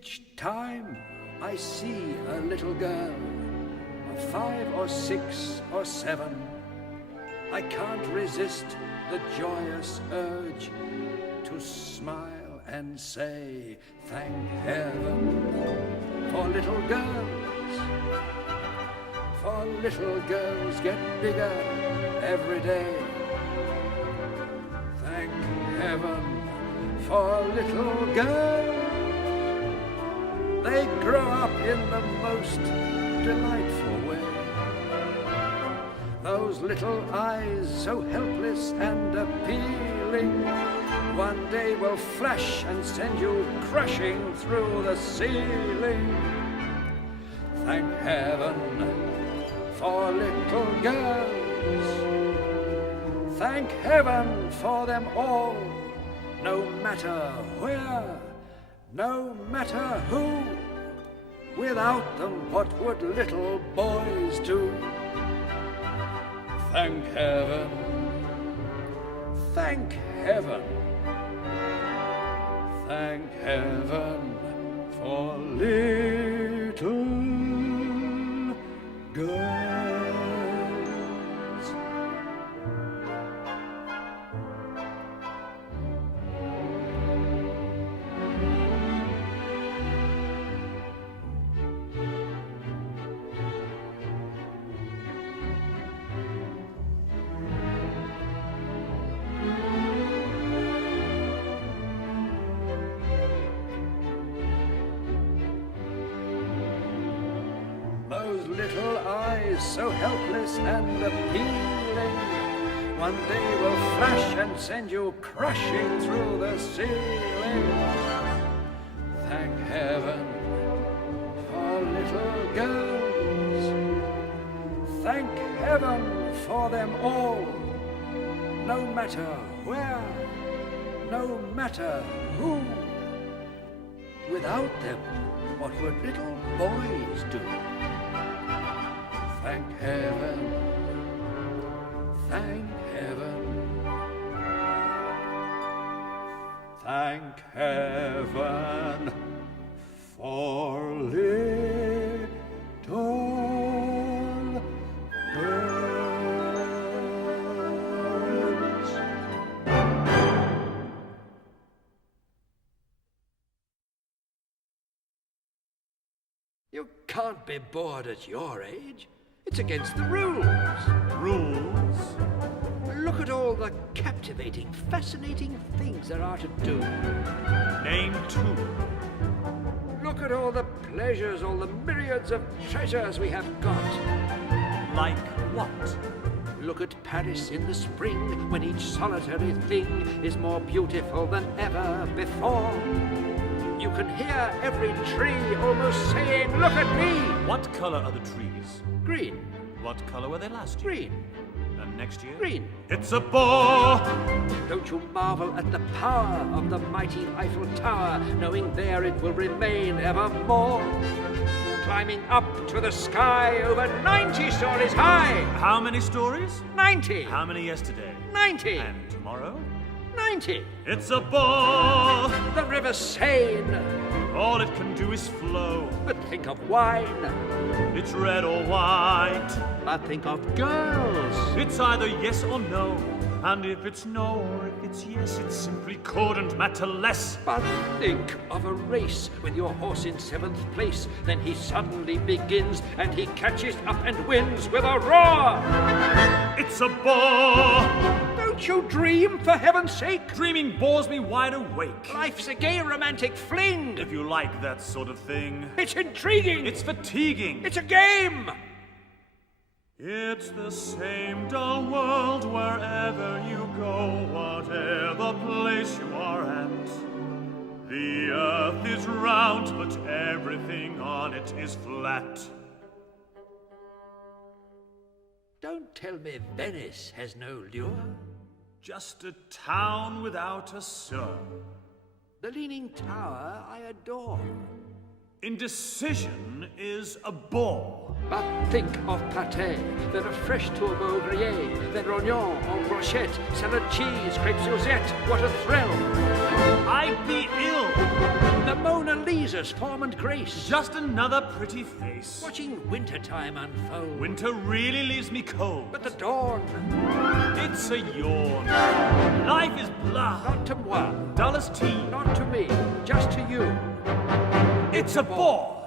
Each time I see a little girl of 5 or 6 or 7, I can't resist the joyous urge to smile and say, thank heaven for little girls. For little girls get bigger every day. Thank heaven for little girls. They grow up in the most delightful way. Those little eyes, so helpless and appealing, one day will flash and send you crashing through the ceiling. Thank heaven for little girls. Thank heaven for them all, no matter where, no matter who. Without them, what would little boys do? Thank heaven, thank heaven, thank heaven for little girls. Little eyes, so helpless and appealing, one day will flash and send you crashing through the ceiling. Thank heaven for little girls. Thank heaven for them all, no matter where, no matter who. Without them, what would little boys do? Thank heaven, thank heaven, thank heaven for little girls. You can't be bored at your age. It's against the rules. Rules? Look at all the captivating, fascinating things there are to do. Name 2. Look at all the pleasures, all the myriads of treasures we have got. Like what? Look at Paris in the spring, when each solitary thing is more beautiful than ever before. You can hear every tree almost saying, look at me! What color are the trees? Green. What color were they last year? Green. And next year? Green. It's a bore! Don't you marvel at the power of the mighty Eiffel Tower, knowing there it will remain evermore? Climbing up to the sky over 90 stories high. How many stories? 90. How many yesterday? 90. And tomorrow? 90. It's a bore! The river Seine. All it can do is flow. But think of wine. It's red or white. But think of girls. It's either yes or no. And if it's no or if it's yes, it simply couldn't matter less. But think of a race with your horse in 7th place. Then he suddenly begins and he catches up and wins with a roar. It's a bore! Don't you dream, for heaven's sake? Dreaming bores me wide awake. Life's a gay romantic fling. If you like that sort of thing. It's intriguing. It's fatiguing. It's a game. It's the same dull world wherever you go, whatever place you are at. The earth is round, but everything on it is flat. Don't tell me Venice has no lure. Just a town without a sir. The Leaning Tower I adore. Indecision is a bore. But think of pâté, then a fresh tourbeau grillé, then rognon en brochette, salad cheese, crêpes Suzette, what a thrill! I'd be ill The Mona Lisa's form and grace. Just another pretty face. Watching wintertime unfold. Winter really leaves me cold. But the dawn, It's a yawn. Life is blah. not to moi, Dull as tea. not to me, just to you. It's a bore.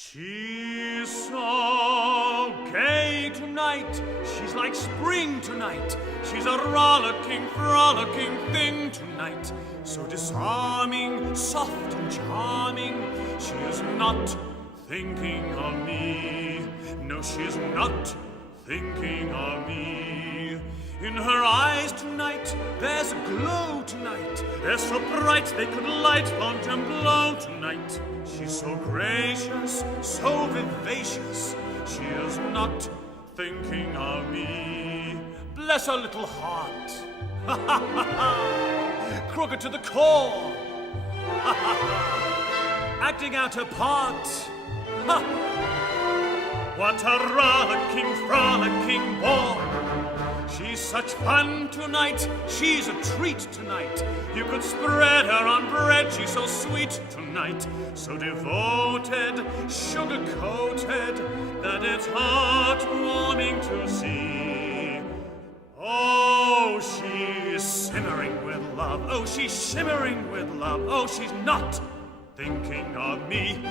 She's so gay tonight, she's like spring tonight. She's a rollicking, frolicking thing tonight. So disarming, soft and charming. She is not thinking of me. No, she's not thinking of me. In her eyes tonight, there's a glow tonight. They're so bright they could light Fontainebleau tonight. She's so gracious, so vivacious. She is not thinking of me. Bless her little heart. Ha ha ha ha. Crooked to the core. Ha ha ha. Acting out her part. Ha. What a rollicking, frolicking bore. She's such fun tonight, she's a treat tonight. You could spread her on bread, she's so sweet tonight. So devoted, sugar-coated, that it's heartwarming to see. Oh, she's simmering with love. Oh, she's shimmering with love. Oh, she's not thinking of me.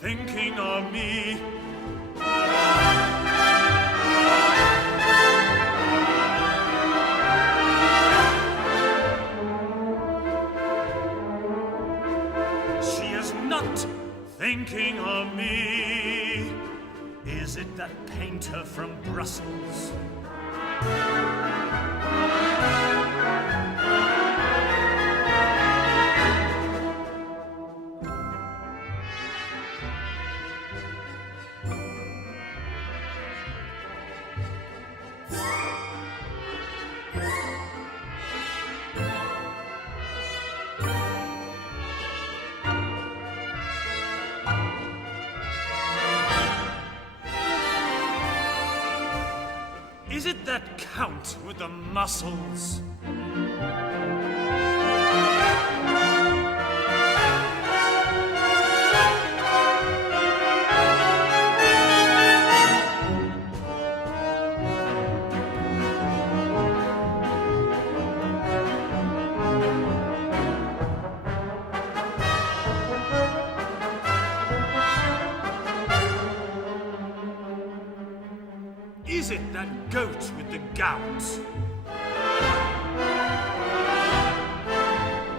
Thinking of me. She is not thinking of me. Is it that painter from Brussels? Is it that count with the muscles? Is it that goat with the gout?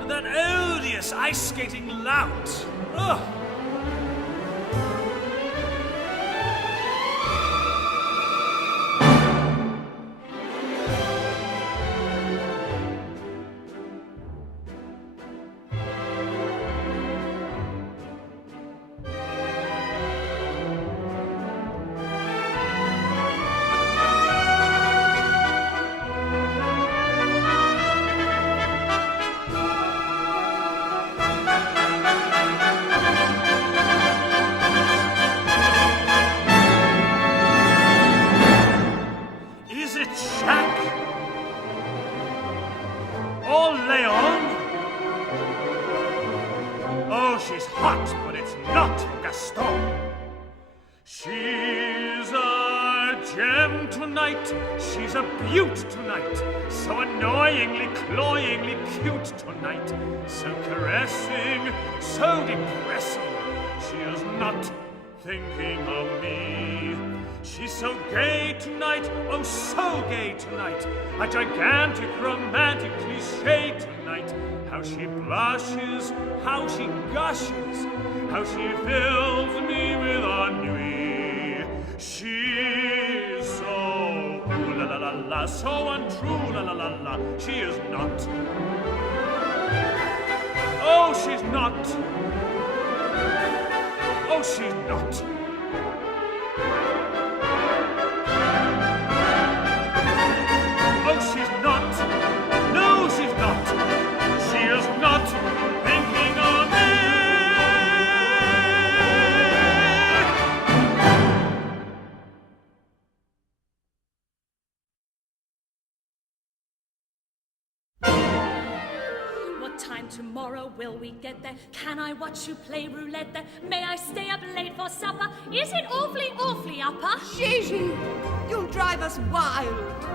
That odious ice-skating lout? Ugh! She's hot, but it's not Gaston. She's a gem tonight. She's a beaut tonight. So annoyingly, cloyingly cute tonight. So caressing, so depressing. She is not thinking of me. She's so gay tonight, oh so gay tonight. A gigantic romantic cliché tonight. How she blushes, how she gushes, how she fills me with ennui. She's so ooh la la la la, so untrue la la la la. She is not. Oh, she's not. Oh, she's not. Oh, she's not. No, she's not. She is not thinking of me. tomorrow will we get there? Can I watch you play roulette there? May I stay up late for supper? Is it awfully, awfully upper? Gigi, you'll drive us wild.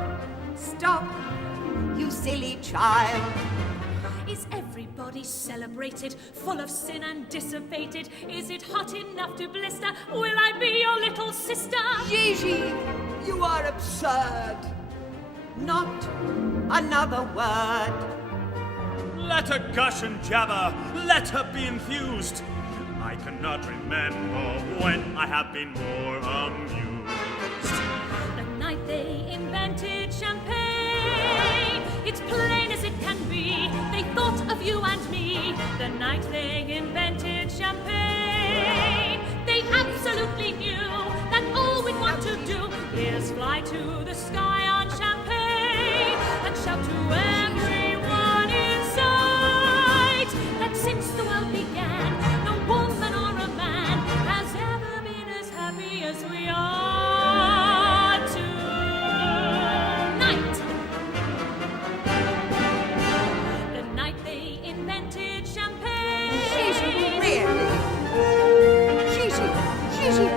Stop, you silly child. Is everybody celebrated, full of sin and dissipated? Is it hot enough to blister? Will I be your little sister? Gigi, you are absurd. Not another word. Let her gush and jabber, let her be enthused. I cannot remember when I have been more amused. The night they invented champagne, it's plain as it can be, they thought of you and me. The night they invented champagne, they absolutely knew that all we'd want to do is fly to the sky on champagne and shout to everyone in sight that since the world began, no woman or a man has ever been as happy as we are tonight. The night they invented champagne. Gigi, really? Gigi,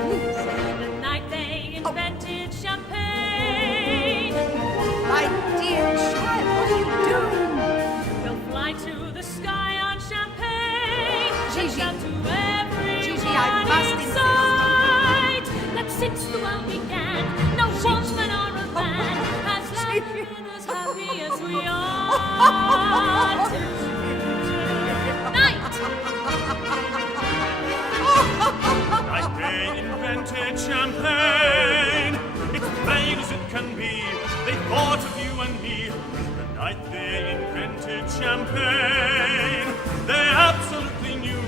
please. The night they invented champagne. My dear child, what are you doing? We'll fly to the sky on champagne. Gigi. And shout to everyone Gigi, I must inside that since the world began, no woman or a man has ever been as happy as we are tonight. Night they invented champagne. It's plain as it can be. They thought of you and me. The night they invented champagne, they absolutely knew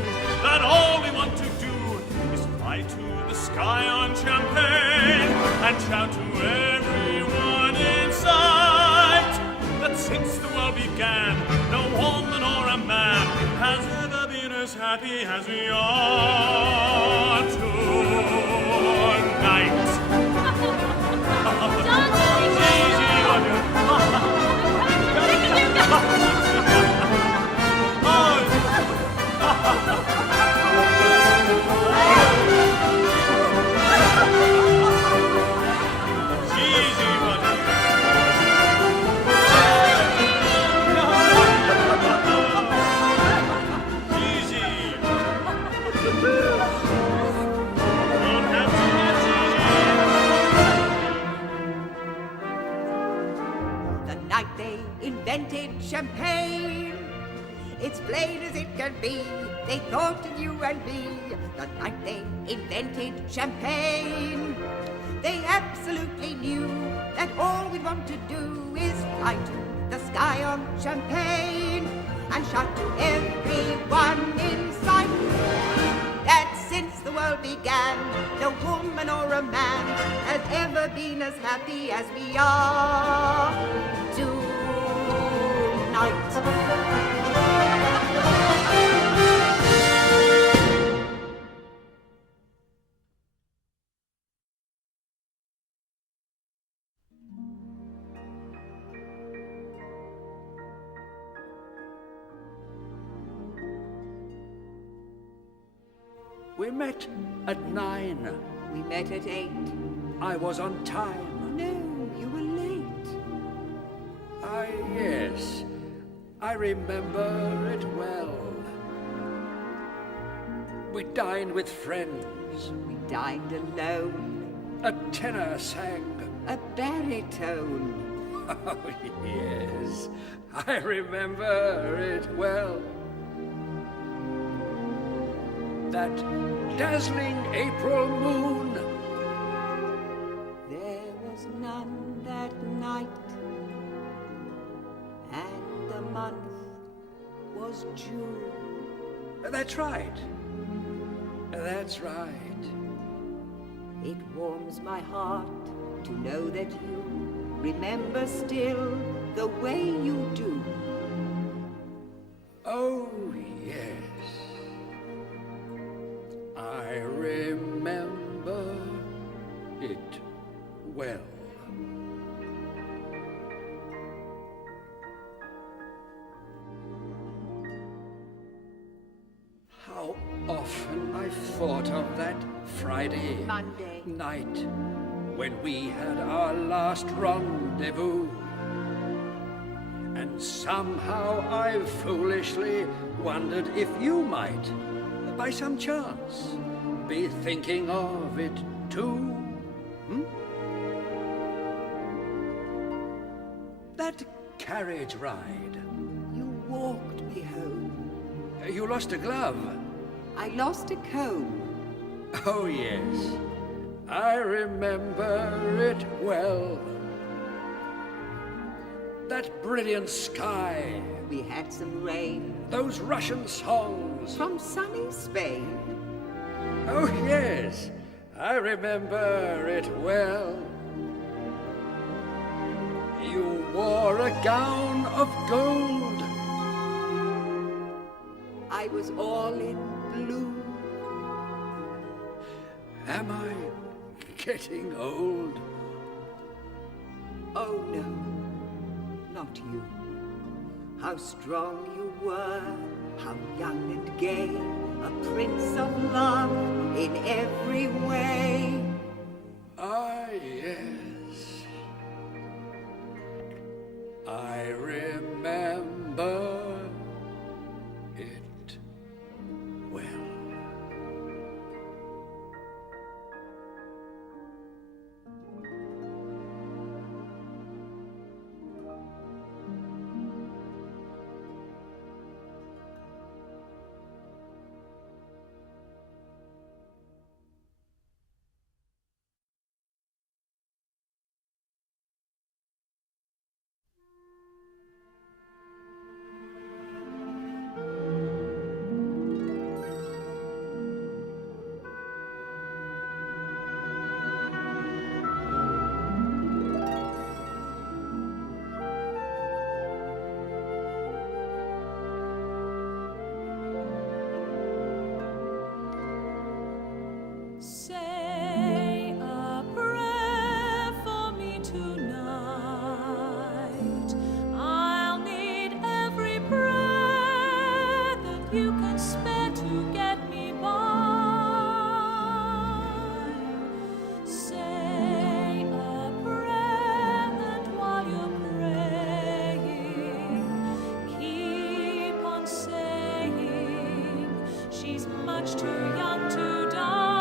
that all we want to do is fly to the sky on champagne and shout to everyone in sight that since the world began, no woman or a man has ever been as happy as we are tonight. Invented champagne. It's plain as it can be. They thought of you and me. The night they invented champagne, they absolutely knew that all we want to do is fly to the sky on champagne and shout to everyone in sight that since the world began, no woman or a man has ever been as happy as we are tonight. We met at 9. We met at 8. I was on time. No, you were late. Yes. I remember it well. We dined with friends. We dined alone. A tenor sang. A baritone. Oh, yes. I remember it well. That dazzling April moon. There was none that night, and the month was June. That's right. That's right. It warms my heart to know that you remember still the way you do. Oh, yes. I remember it well. thought of that Friday Monday night when we had our last rendezvous. And somehow I foolishly wondered if you might, by some chance, be thinking of it too. That carriage ride. you walked me home. You lost a glove. I lost a comb. Oh, yes. I remember it well. That brilliant sky. We had some rain Those Russian songs. from sunny Spain. Oh, yes. I remember it well. You wore a gown of gold. I was all in blue. Am I getting old? Oh no, not you. How strong you were, how young and gay, a prince of love in every way. Ah, yes. I remember it well. Say a prayer for me tonight. I'll need every prayer that you can spare to get me by. Say a prayer, and while you're praying, keep on saying she's much too young to die.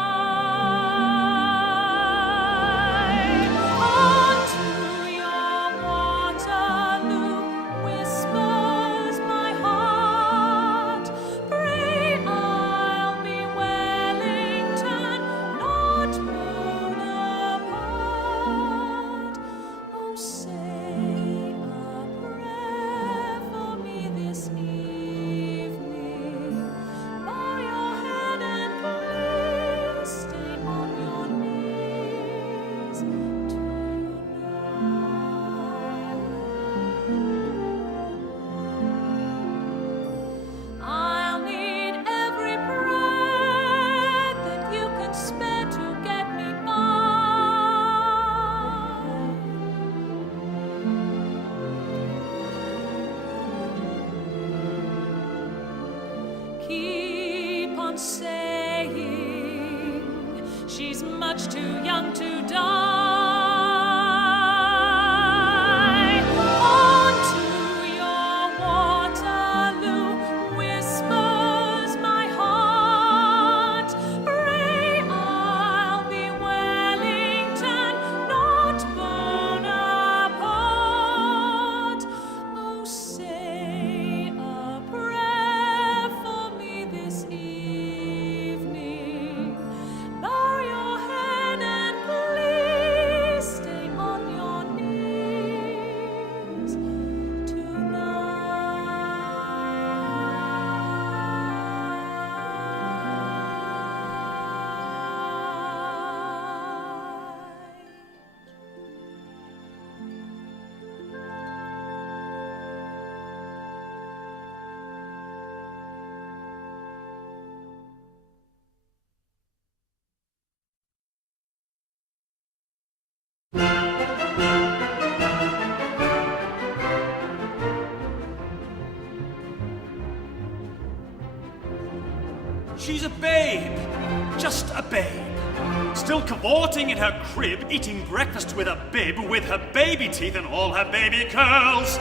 Keep on saying she's much too young to die. On to your Waterloo, whispers my heart. Pray I'll be Wellington, not Bonaparte. Oh, say a prayer for me this evening. Bow your head and please stay on your knees tonight. She's a babe. just a babe, still cavorting in her crib, eating breakfast with a bib, with her baby teeth and all her baby curls.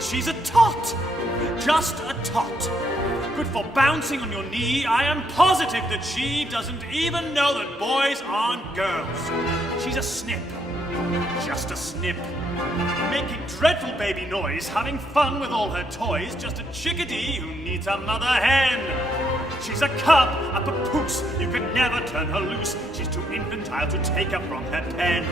She's a tot, just a tot. Good for bouncing on your knee. I am positive that she doesn't even know that boys aren't girls. She's a snip, just a snip. Making dreadful baby noise, having fun with all her toys, just a chickadee who needs a mother hen. She's a cub, a papoose, you can never turn her loose. She's too infantile to take her from her pen.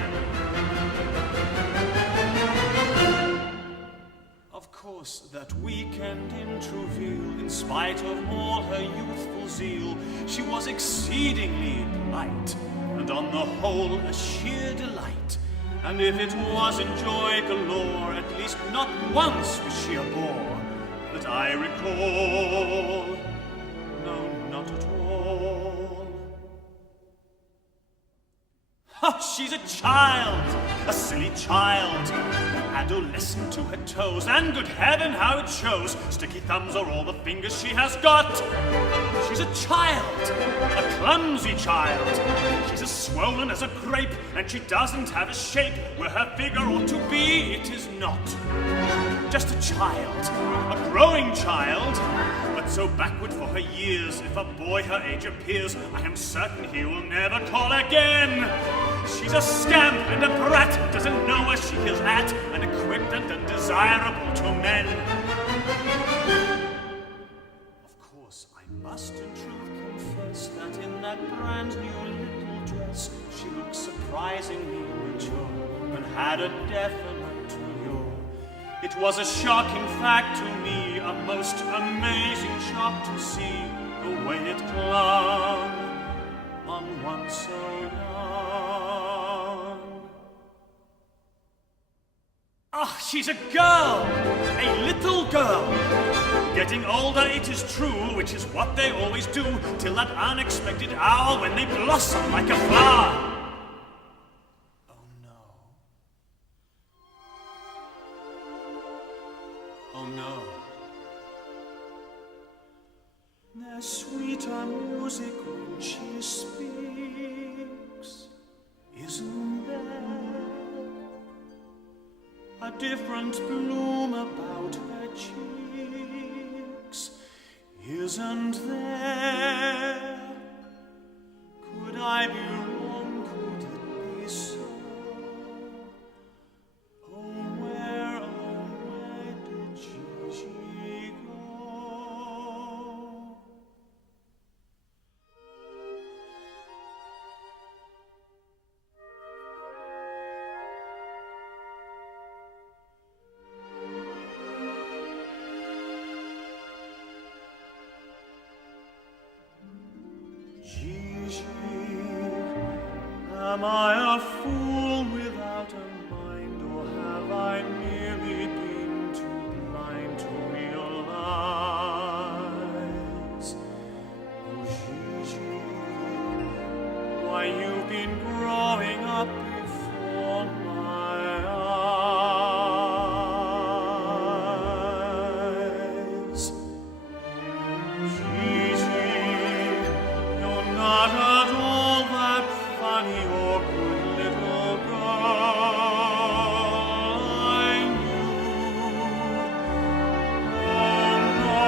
Of course, that weekend in Trouville, in spite of all her youthful zeal, she was exceedingly polite, and on the whole a sheer delight. And if it wasn't joy galore, at least not once was she a bore, that I recall. No, not at all. Oh, she's a child, a silly child, adolescent to her toes, and good heaven, how it shows. Sticky thumbs are all the fingers she has got. She's a child, a clumsy child. She's as swollen as a grape, and she doesn't have a shape where her figure ought to be. It is not. Just a child, a growing child, but so backward for her years. If a boy her age appears, I am certain he will never call again. She's a scamp and a brat, doesn't know where she is at, and equipped and undesirable to men. Of course, I must in truth confess that in that brand new little dress, she looks surprisingly mature, and had a definite allure. It was a shocking fact to me, a most amazing shock to see the way it clung on one so young. Ah, she's a girl, a little girl. Getting older, it is true, which is what they always do, till that unexpected hour when they blossom like a flower. Oh no. Oh no. There's sweeter music when she speaks, isn't there? A different bloom about her cheeks, isn't there? Could I be wrong? Could it be so? Oh, where did Gigi go? Gigi, am I a fool without a mind, or have I merely been too blind to realize? Oh, Gigi, why you've been growing up before my eyes. Gigi, you're not at all that funny or good little girl I knew. Oh no,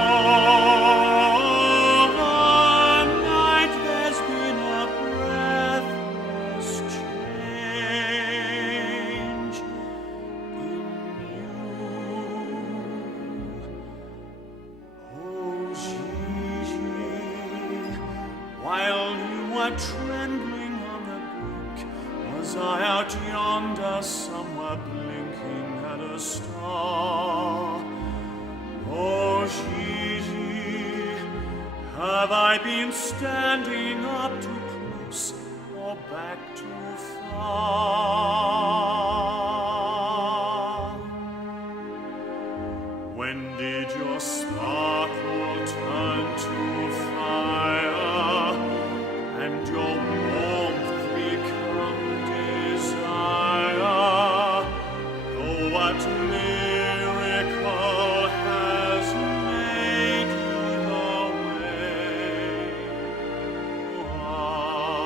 overnight there's been a breathless change in you. Oh, Gigi, while you were trembling on the brink, was I out yonder somewhere blinking at a star? Oh, Gigi, have I been standing up too close or back too far? When did your sparkle turn to fire, and your warmth become desire? Oh, what miracle has made you the way you are?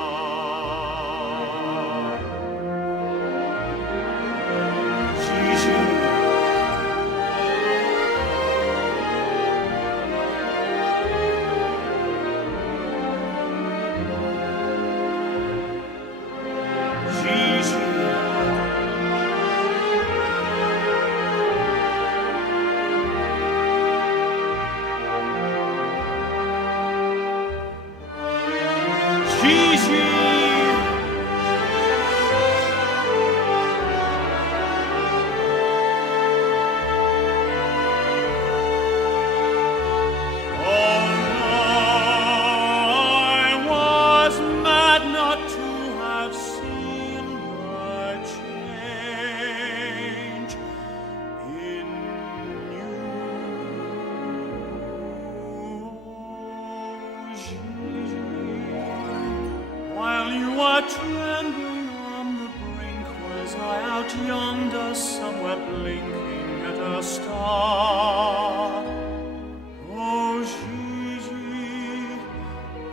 were trembling on the brink, was I out yonder somewhere blinking at a star? Oh, Gigi,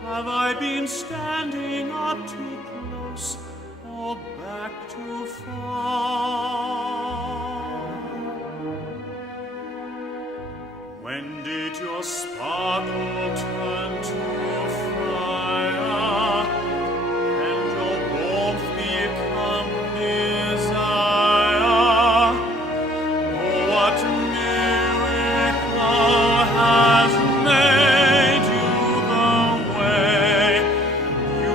have I been standing up too close or back too far? When did your sparkle turn to fire, and your warmth become desire? Oh, what miracle has made you the way you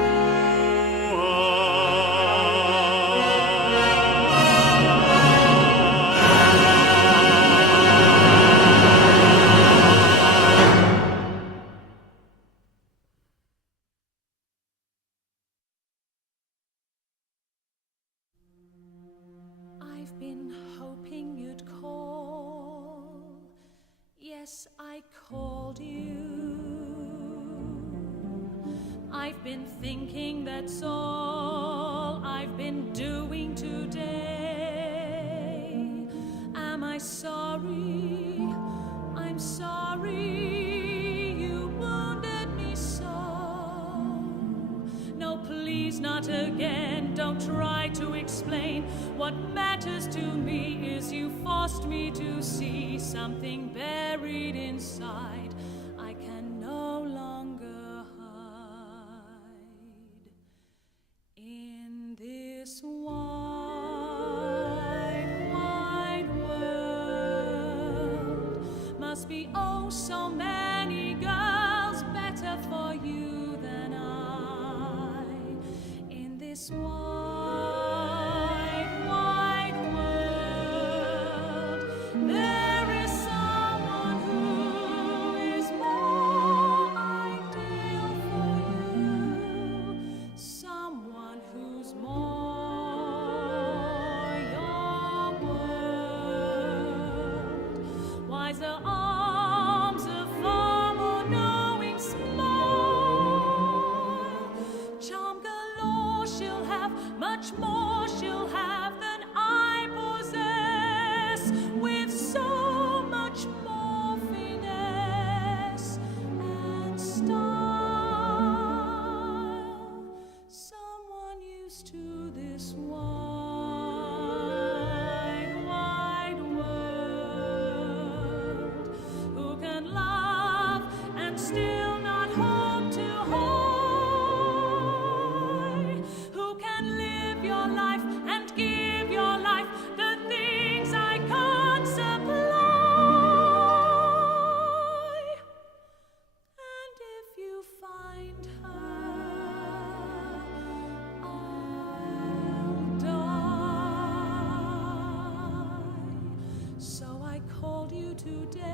I've been hoping you'd call. Yes, I called you. I've been thinking that's all I've been doing today. Am I sorry? I'm sorry you wounded me so. No, please, not again. Don't try to explain. What matters to me is you forced me to see something buried inside I can no longer hide. In this wide, wide world must be oh so many girls better for you than I. In this wide, wide world, there is someone who is more ideal for you, someone who's more your world. Wiser arms, a far more knowing smile. Charm galore she'll have, much more she'll have than I possess, with so much more finesse and style. Someone used to this wide, wide world, who can love and still not hope to high, who can live your life and give your life the things I can't supply. And if you find her, I'll die. So I called you today,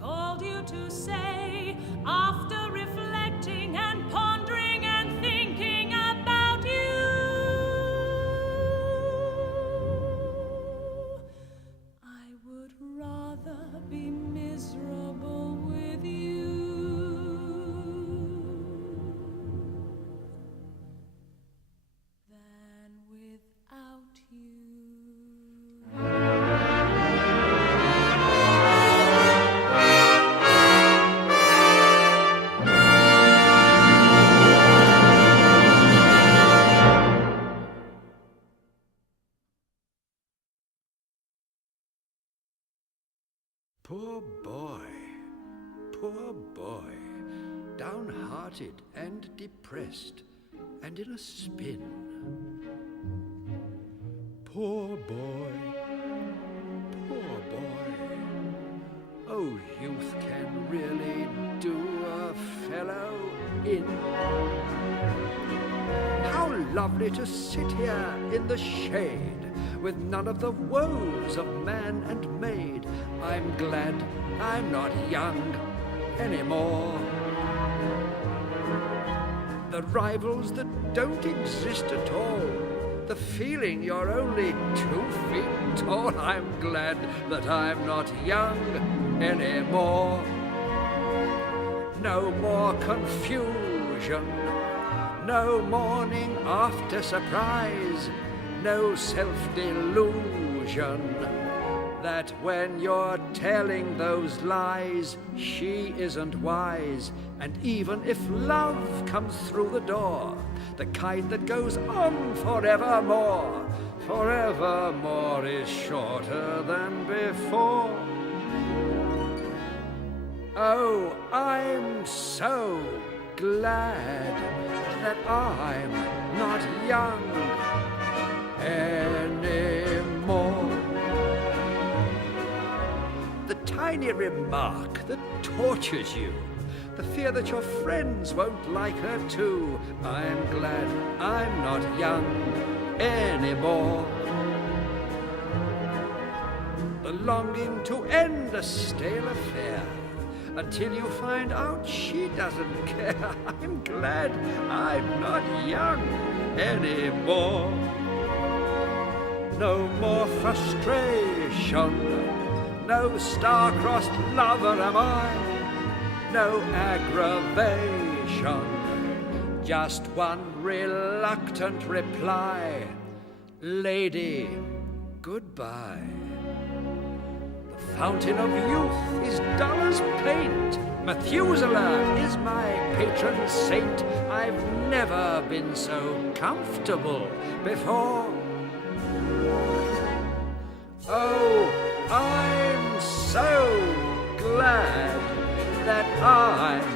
called you to say, after reflecting and pondering and thinking about you, I would rather be miserable with you than without you. Poor boy, downhearted and depressed, and in a spin. Poor boy, oh, youth can really do a fellow in. How lovely to sit here in the shade, with none of the woes of man and maid. I'm glad I'm not young anymore. The rivals that don't exist at all, the feeling you're only 2 feet tall. I'm glad that I'm not young anymore. No more confusion illusion. No morning after surprise, no self-delusion. That when you're telling those lies, she isn't wise. And even if love comes through the door, the kind that goes on forevermore, forevermore is shorter than before. Oh, I'm so glad that I'm not young anymore. The tiny remark that tortures you, the fear that your friends won't like her too. I'm glad I'm not young anymore. The longing to end a stale affair until you find out she doesn't care. I'm glad I'm not young anymore. No more frustration, no star-crossed lover am I, no aggravation, just one reluctant reply. Lady, goodbye. The fountain of youth is dull as paint. Methuselah is my patron saint. I've never been so comfortable before. Oh, I'm so glad that I'm